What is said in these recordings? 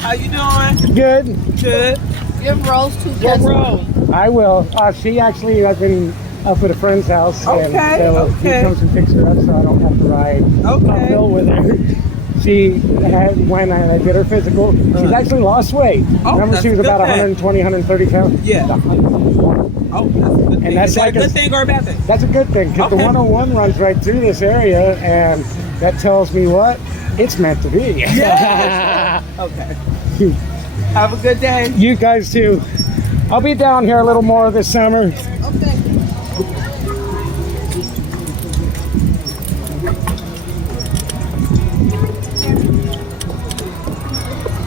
How you doing? Good. Good. Give Rose 2 What kisses. road? I will. She actually, I've been up at a friend's house. And Okay, so okay. he comes and picks her up so I don't have to ride Okay. uphill with her. She had, when I did her physical, she's actually lost weight. Oh, Remember, that's she was a good about thing. 120, 130 pounds? Yeah. The 101. Oh, that's a good thing. And that's Is that like a a- good thing or a bad thing? That's a good thing because the Okay. 101 runs right through this area, and that tells me what? It's meant to be. Yeah. Okay. Have a good day. You guys too. I'll be down here a little more this summer. Okay.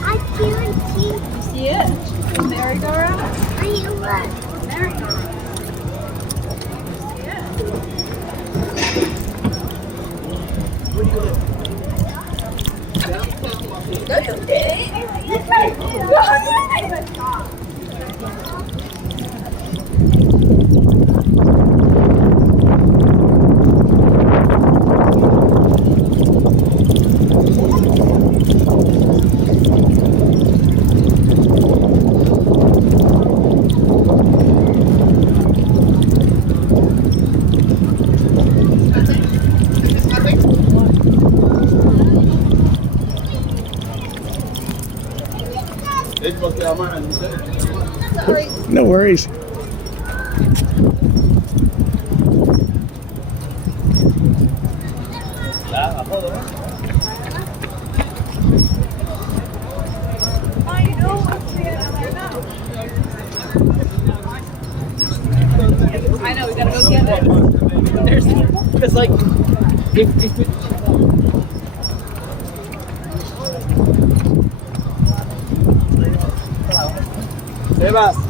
I guarantee. See it? Merry-go-round. I look. Merry-go-round. No worries. I know, we gotta go get it. There's, it's like, if it, Eva.